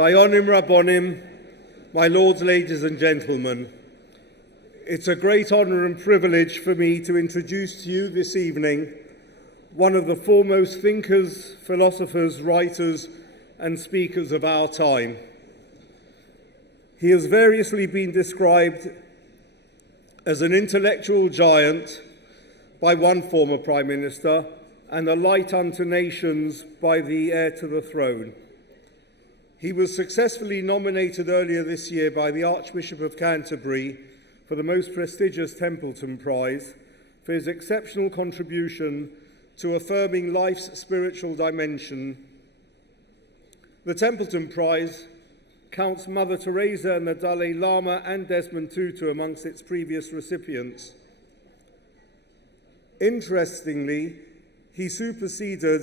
Dayanim Rabbonim, my lords, ladies and gentlemen, it's a great honour and privilege for me to introduce to you this evening one of the foremost thinkers, philosophers, writers and speakers of our time. He has variously been described as an intellectual giant by one former Prime Minister and a light unto nations by the heir to the throne. He was successfully nominated earlier this year by the Archbishop of Canterbury for the most prestigious Templeton Prize for his exceptional contribution to affirming life's spiritual dimension. The Templeton Prize counts Mother Teresa and the Dalai Lama and Desmond Tutu amongst its previous recipients. Interestingly, he superseded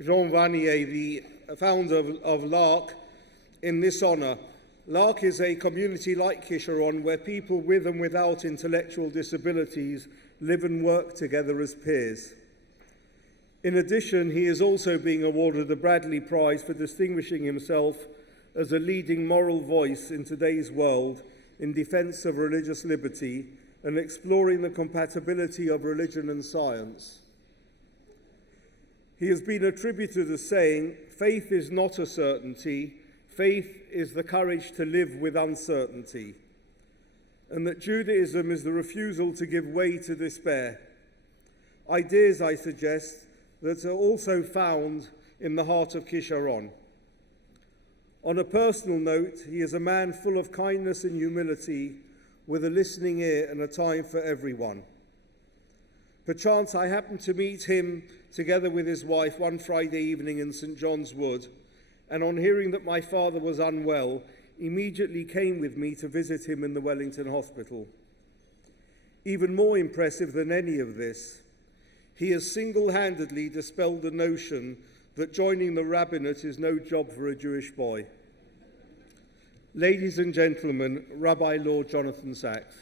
Jean Vanier, the founder of LARC, in this honour. LARC is a community like Kisharon where people with and without intellectual disabilities live and work together as peers. In addition, he is also being awarded the Bradley Prize for distinguishing himself as a leading moral voice in today's world in defence of religious liberty and exploring the compatibility of religion and science. He has been attributed as saying, "Faith is not a certainty, faith is the courage to live with uncertainty," and that Judaism is the refusal to give way to despair. Ideas, I suggest, that are also found in the heart of Kisharon. On a personal note, he is a man full of kindness and humility, with a listening ear and a time for everyone. Perchance I happened to meet him together with his wife one Friday evening in St. John's Wood, and on hearing that my father was unwell, immediately came with me to visit him in the Wellington Hospital. Even more impressive than any of this, he has single-handedly dispelled the notion that joining the rabbinate is no job for a Jewish boy. Ladies and gentlemen, Rabbi Lord Jonathan Sachs.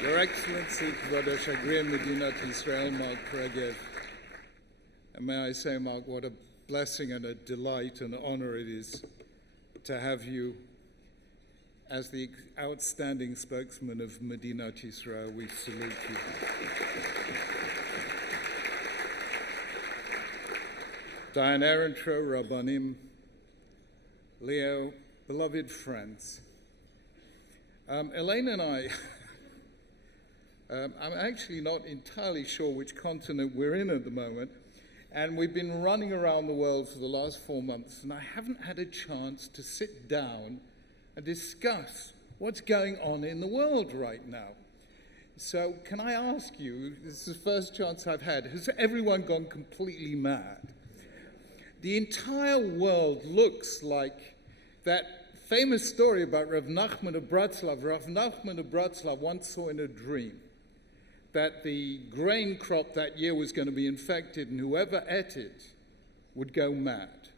Your Excellency, Kvod Shagrir Medinat Israel, Mark Pregev. And may I say, Mark, what a blessing and a delight and honor it is to have you as the outstanding spokesman of Medinat Israel. We salute you. Diane Erentro, Rabbanim, Leo, beloved friends. Elaine and I, I'm actually not entirely sure which continent we're in at the moment, and we've been running around the world for the last 4 months, and I haven't had a chance to sit down and discuss what's going on in the world right now. So can I ask you, this is the first chance I've had, has everyone gone completely mad? The entire world looks like that famous story about Rav Nachman of Bratslav. Rav Nachman of Bratslav once saw in a dream that the grain crop that year was going to be infected and whoever ate it would go mad.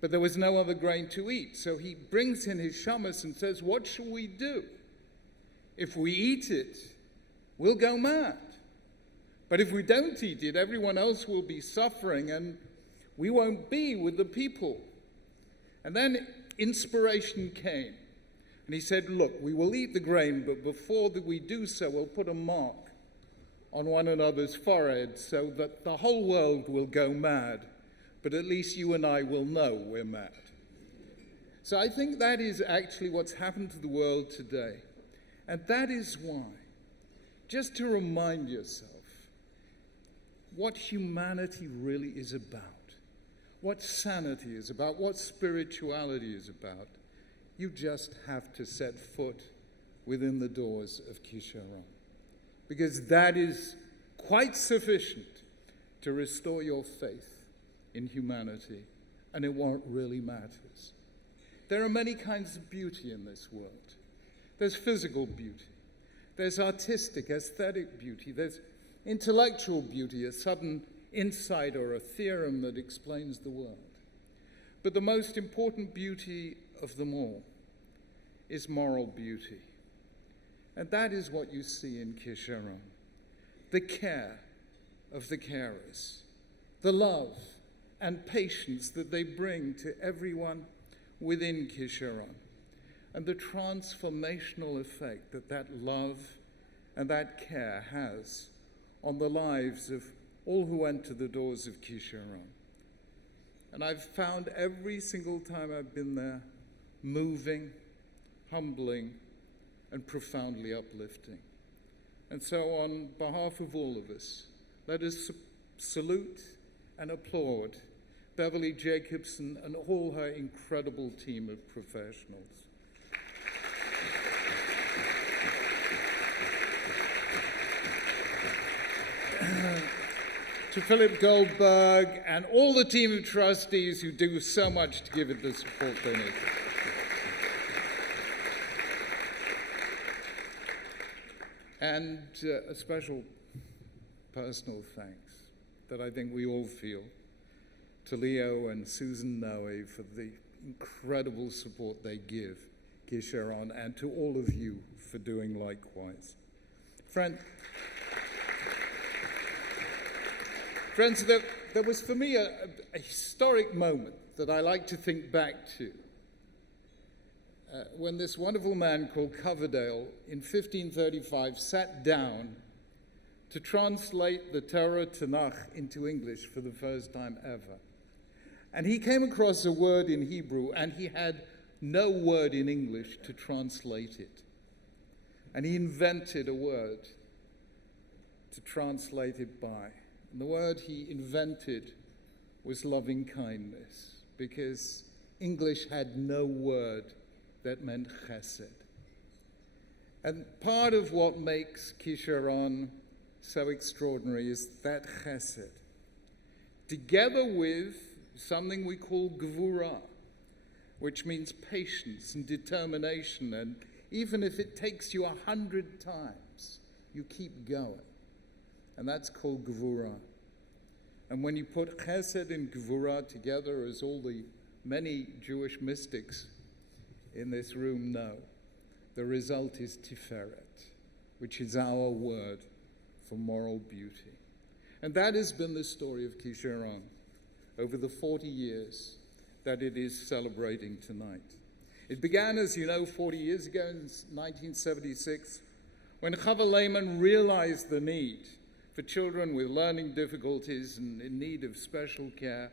But there was no other grain to eat. So he brings in his shamas and says, what shall we do? If we eat it, we'll go mad. But if we don't eat it, everyone else will be suffering and we won't be with the people. And then inspiration came. And he said, look, we will eat the grain, but before we do so, we'll put a mark on one another's foreheads so that the whole world will go mad, but at least you and I will know we're mad. So I think that is actually what's happened to the world today. And that is why, just to remind yourself what humanity really is about, what sanity is about, what spirituality is about, you just have to set foot within the doors of Kisharon. Because that is quite sufficient to restore your faith in humanity and in what really matters. There are many kinds of beauty in this world. There's physical beauty. There's artistic, aesthetic beauty. There's intellectual beauty, a sudden insight or a theorem that explains the world. But the most important beauty of them all is moral beauty. And that is what you see in Kisharon. The care of the carers, the love and patience that they bring to everyone within Kisharon, and the transformational effect that that love and that care has on the lives of all who enter the doors of Kisharon. And I've found every single time I've been there moving, humbling, and profoundly uplifting. And so on behalf of all of us, let us salute and applaud Beverly Jacobson and all her incredible team of professionals. To Philip Goldberg and all the team of trustees who do so much to give it the support they need. And a special personal thanks that I think we all feel to Leo and Susan Noe for the incredible support they give Kisharon, and to all of you for doing likewise. Friends, there was for me a historic moment that I like to think back to when this wonderful man called Coverdale in 1535 sat down to translate the Torah Tanakh into English for the first time ever. And he came across a word in Hebrew, and he had no word in English to translate it. And he invented a word to translate it by. And the word he invented was loving kindness, because English had no word that meant chesed. And part of what makes Kisharon so extraordinary is that chesed, together with something we call gvura, which means patience and determination, and even if it takes you 100 times, you keep going. And that's called gvura. And when you put chesed and gvura together, as all the many Jewish mystics in this room know, the result is tiferet, which is our word for moral beauty. And that has been the story of Kisharon over the 40 years that it is celebrating tonight. It began, as you know, 40 years ago in 1976, when Chava Lehman realized the need for children with learning difficulties and in need of special care.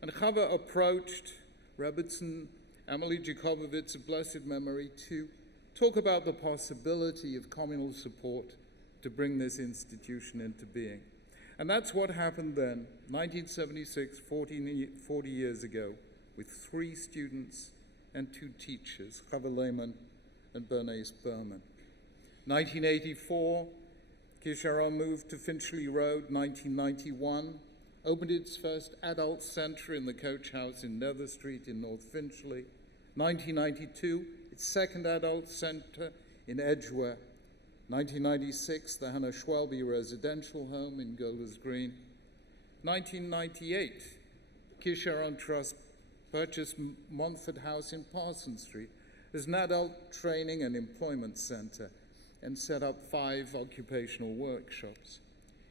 And Chava approached Rebbitzin, Emily Jacobowitz of blessed memory, to talk about the possibility of communal support to bring this institution into being. And that's what happened then, 1976, 40 years ago, with 3 students and 2 teachers, Chava Lehman and Bernice Berman. 1984, Kisharon moved to Finchley Road. 1991, opened its first adult center in the Coach House in Nether Street in North Finchley. 1992, its second adult center in Edgware. 1996, the Hannah Schwalbe residential home in Golders Green. 1998, Kisharon Trust purchased Montfort House in Parsons Street as an adult training and employment center, and set up 5 occupational workshops.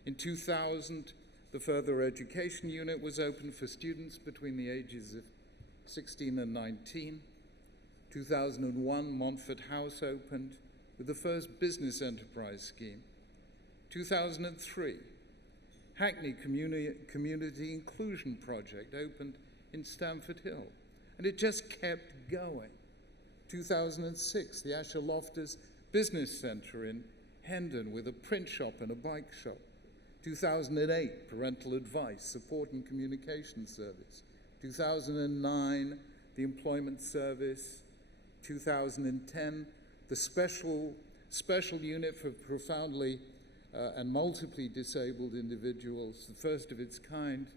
In 2000, the further education unit was opened for students between the ages of 16 and 19. 2001, Montfort House opened with the first business enterprise scheme. 2003, Hackney Community Inclusion Project opened in Stamford Hill, and it just kept going. 2006, the Asher Loftus Business Center in Hendon with a print shop and a bike shop. 2008, Parental Advice, Support and Communication Service. 2009, the Employment Service. 2010, the special unit for profoundly and multiply disabled individuals, the first of its kind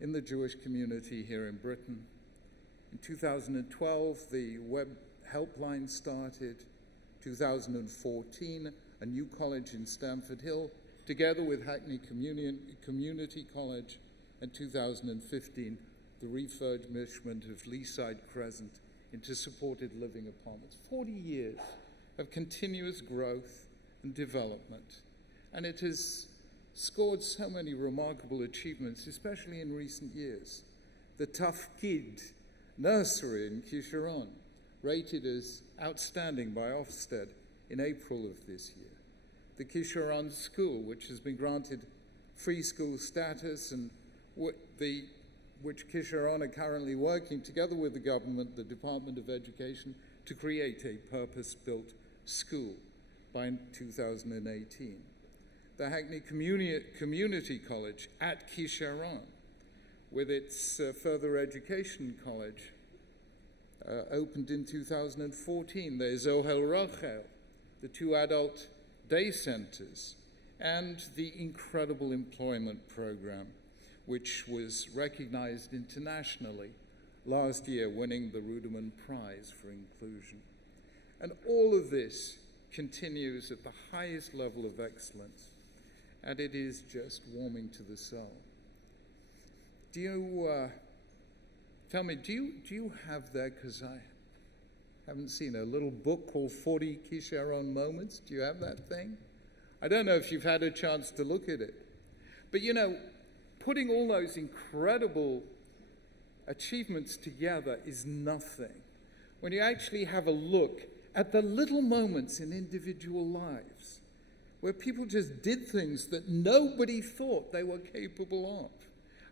in the Jewish community here in Britain. In 2012, the web helpline started. 2014, a new college in Stamford Hill, together with Hackney Community College, and 2015, the refurbishment of Leaside Crescent into supported living apartments. 40 years of continuous growth and development. And it has scored so many remarkable achievements, especially in recent years. The Tough Kid nursery in Kisharon, rated as outstanding by Ofsted in April of this year. The Kisharon School, which has been granted free school status and which Kisharon are currently working together with the government, the Department of Education, to create a purpose-built school by 2018. The Hackney Community College at Kisharon, with its further education college, opened in 2014. There's Ohel Rochel, the 2 adult day centers, and the incredible employment program, which was recognized internationally last year, winning the Ruderman Prize for Inclusion. And all of this continues at the highest level of excellence, and it is just warming to the soul. Do you, tell me, do you have there, because I haven't seen a little book called 40 Kisharon Moments? Do you have that thing? I don't know if you've had a chance to look at it. But you know, putting all those incredible achievements together is nothing when you actually have a look at the little moments in individual lives where people just did things that nobody thought they were capable of.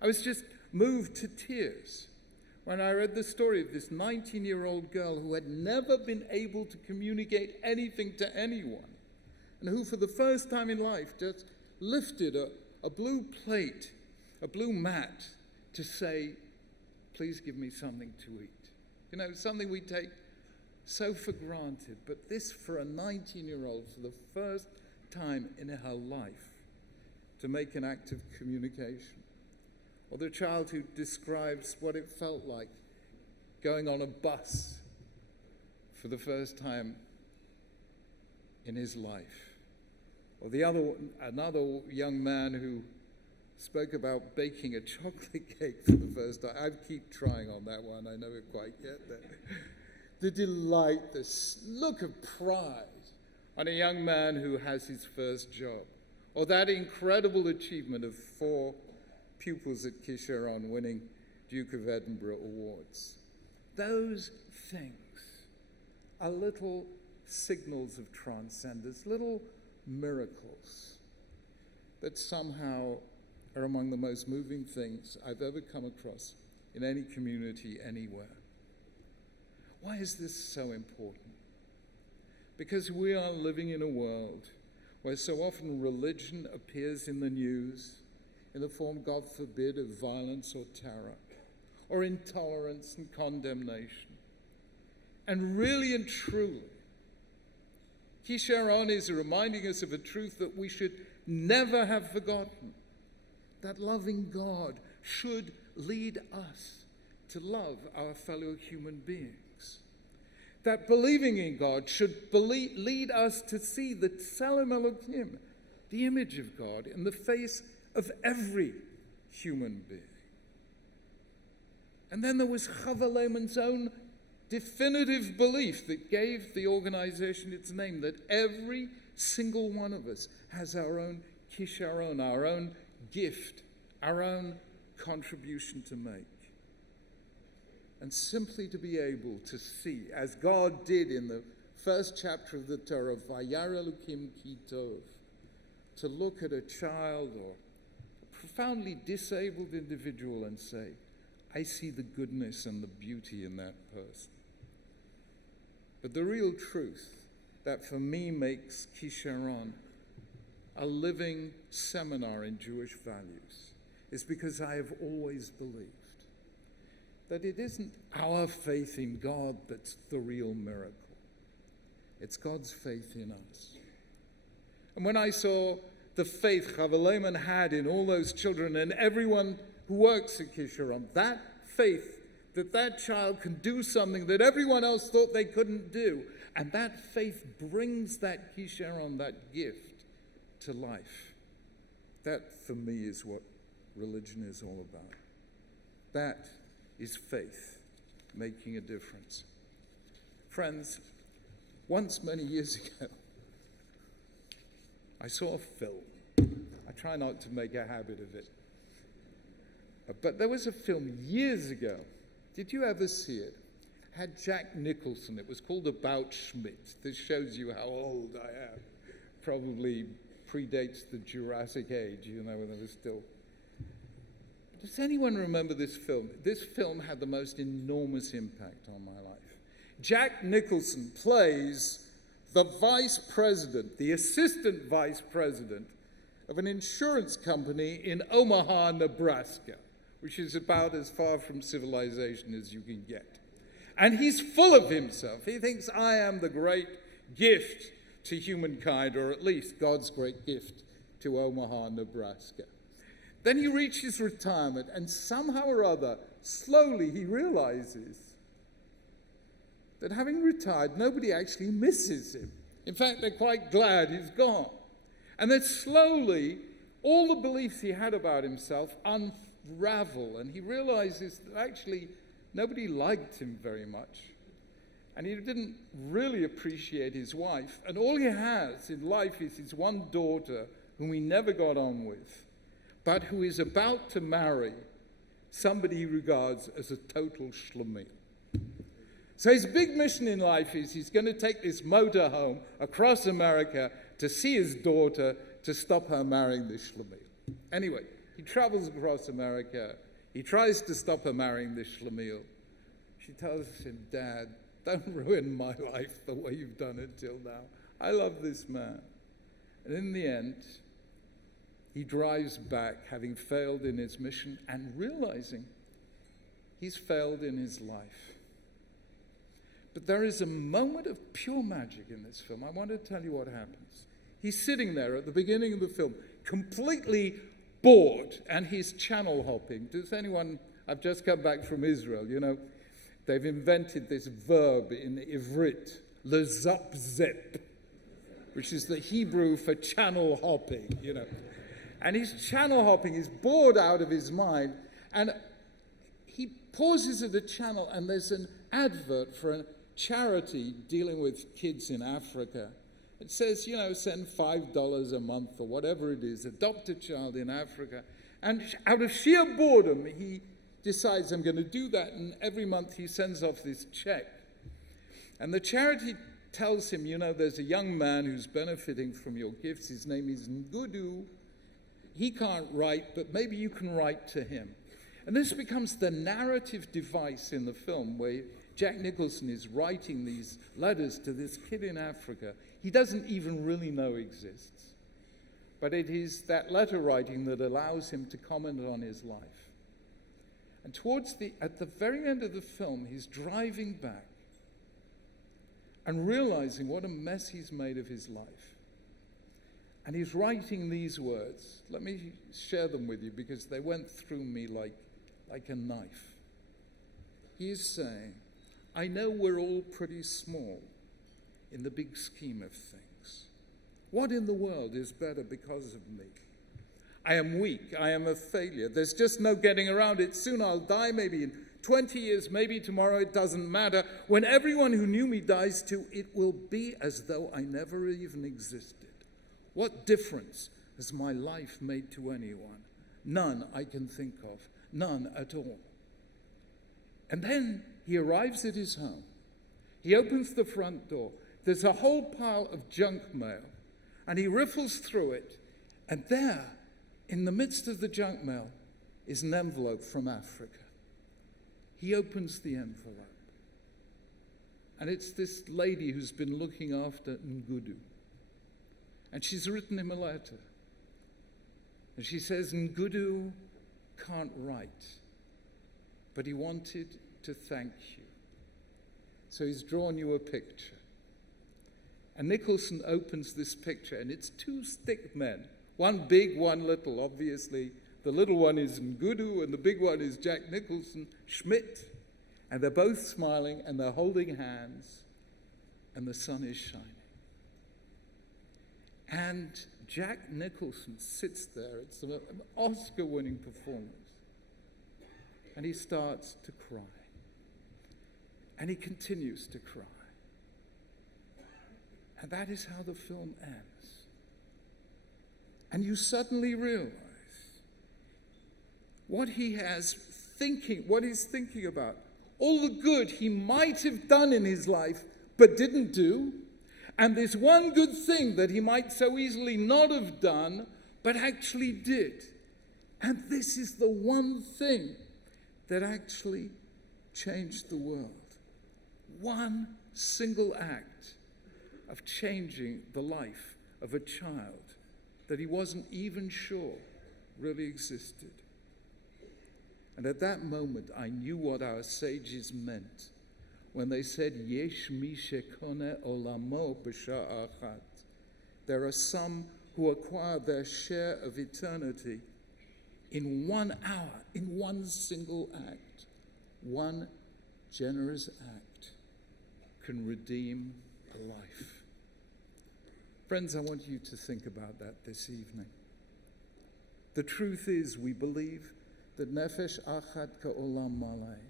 I was just moved to tears when I read the story of this 19-year-old girl who had never been able to communicate anything to anyone, and who for the first time in life just lifted a blue plate, a blue mat, to say, please give me something to eat. You know, something we take so for granted, but this for a 19-year-old, for the first time in her life, to make an act of communication. Or the child who describes what it felt like going on a bus for the first time in his life. Or another young man who spoke about baking a chocolate cake for the first time. I keep trying on that one. I never quite get there. The delight, the look of pride on a young man who has his first job. Or that incredible achievement of 4 pupils at Kisharon winning Duke of Edinburgh awards. Those things are little signals of transcendence, little miracles that somehow are among the most moving things I've ever come across in any community anywhere. Why is this so important? Because we are living in a world where so often religion appears in the news in the form, God forbid, of violence or terror, or intolerance and condemnation. And really and truly, Kisharon is reminding us of a truth that we should never have forgotten, that loving God should lead us to love our fellow human beings. That believing in God should lead us to see the Tselem Elokim, the image of God, in the face of every human being. And then there was Chava Lehman's own definitive belief that gave the organization its name, that every single one of us has our own Kisharon, our own gift, our own contribution to make. And simply to be able to see, as God did in the first chapter of the Torah, Vayar Elokim ki tov, to look at a child or a profoundly disabled individual and say, I see the goodness and the beauty in that person. But the real truth that for me makes Kisharon a living seminar in Jewish values is because I have always believed that it isn't our faith in God that's the real miracle. It's God's faith in us. And when I saw the faith Chava Lehman had in all those children and everyone who works at Kisharon, that faith that that child can do something that everyone else thought they couldn't do, and that faith brings that Kisharon, that gift, to life. That, for me, is what religion is all about. That is faith making a difference. Friends, once many years ago, I saw a film. I try not to make a habit of it. But there was a film years ago. Did you ever see it? It had Jack Nicholson. It was called About Schmidt. This shows you how old I am. Probably predates the Jurassic Age, when there was still... Does anyone remember this film? This film had the most enormous impact on my life. Jack Nicholson plays the vice president, the assistant vice president of an insurance company in Omaha, Nebraska, which is about as far from civilization as you can get. And he's full of himself. He thinks, I am the great gift to humankind, or at least God's great gift to Omaha, Nebraska. Then he reaches retirement, and somehow or other, slowly he realizes that having retired, nobody actually misses him. In fact, they're quite glad he's gone. And then slowly, all the beliefs he had about himself unravel, and he realizes that actually nobody liked him very much. And he didn't really appreciate his wife. And all he has in life is his one daughter, whom he never got on with, but who is about to marry somebody he regards as a total schlemiel. So his big mission in life is he's going to take this motorhome across America to see his daughter to stop her marrying this schlemiel. Anyway, he travels across America. He tries to stop her marrying this schlemiel. She tells him, Dad, don't ruin my life the way you've done it till now. I love this man. And in the end, he drives back, having failed in his mission and realizing he's failed in his life. But there is a moment of pure magic in this film. I want to tell you what happens. He's sitting there at the beginning of the film, completely bored, and he's channel hopping. Does anyone, I've just come back from Israel, they've invented this verb in Ivrit, lezap-zep, which is the Hebrew for channel hopping, And he's channel hopping, he's bored out of his mind, and he pauses at a channel, and there's an advert for a charity dealing with kids in Africa. It says, send $5 a month or whatever it is, adopt a child in Africa. And out of sheer boredom, he decides, I'm going to do that, and every month he sends off this check. And the charity tells him, there's a young man who's benefiting from your gifts. His name is Ngudu. He can't write, but maybe you can write to him. And this becomes the narrative device in the film where Jack Nicholson is writing these letters to this kid in Africa he doesn't even really know exists. But it is that letter writing that allows him to comment on his life. And at the very end of the film, he's driving back and realizing what a mess he's made of his life. And he's writing these words. Let me share them with you because they went through me like a knife. He is saying, I know we're all pretty small in the big scheme of things. What in the world is better because of me? I am weak. I am a failure. There's just no getting around it. Soon I'll die, maybe in 20 years, maybe tomorrow, it doesn't matter. When everyone who knew me dies too, it will be as though I never even existed. What difference has my life made to anyone? None I can think of. None at all. And then he arrives at his home. He opens the front door. There's a whole pile of junk mail. And he riffles through it. And there, in the midst of the junk mail, is an envelope from Africa. He opens the envelope. And it's this lady who's been looking after Ngudu. And she's written him a letter. And she says, Ngudu can't write, but he wanted to thank you. So he's drawn you a picture. And Nicholson opens this picture, and it's two stick men. One big, one little. Obviously, the little one is Ngudu, and the big one is Jack Nicholson, Schmidt. And they're both smiling, and they're holding hands, and the sun is shining. And Jack Nicholson sits there. It's an Oscar-winning performance. And he starts to cry. And he continues to cry. And that is how the film ends. And you suddenly realize what he's thinking about, all the good he might have done in his life but didn't do, and this one good thing that he might so easily not have done but actually did. And this is the one thing that actually changed the world. One single act of changing the life of a child that he wasn't even sure really existed. And at that moment, I knew what our sages meant when they said, Yesh mi shekone olamo b'sha'a achat. There are some who acquire their share of eternity in 1 hour, in one single act. One generous act can redeem a life. Friends, I want you to think about that this evening. The truth is, we believe that nefesh achat ka'olam malay.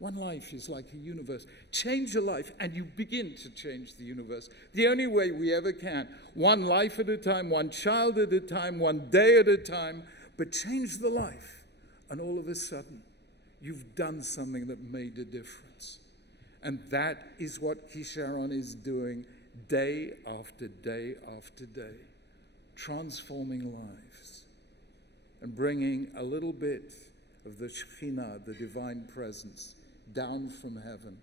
One life is like a universe. Change your life and you begin to change the universe. The only way we ever can. One life at a time, one child at a time, one day at a time. But change the life. And all of a sudden, you've done something that made a difference. And that is what Kisharon is doing day after day after day. Transforming lives. And bringing a little bit of the Shekhinah, the divine presence, down from heaven,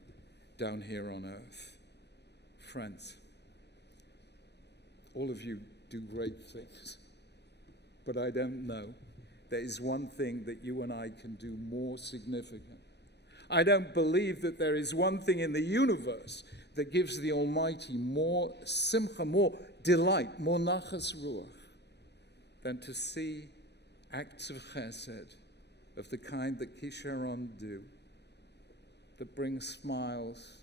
down here on earth. Friends, all of you do great things. But I don't know. There is one thing that you and I can do more significant. I don't believe that there is one thing in the universe that gives the Almighty more simcha, more delight, more nachas ruach, than to see acts of chesed, of the kind that Kisharon do, that bring smiles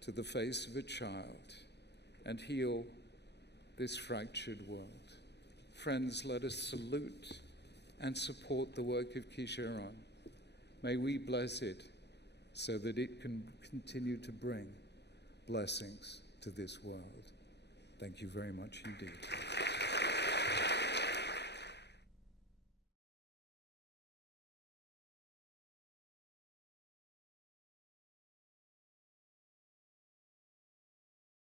to the face of a child and heal this fractured world. Friends, let us salute and support the work of Kisharon. May we bless it so that it can continue to bring blessings to this world. Thank you very much indeed.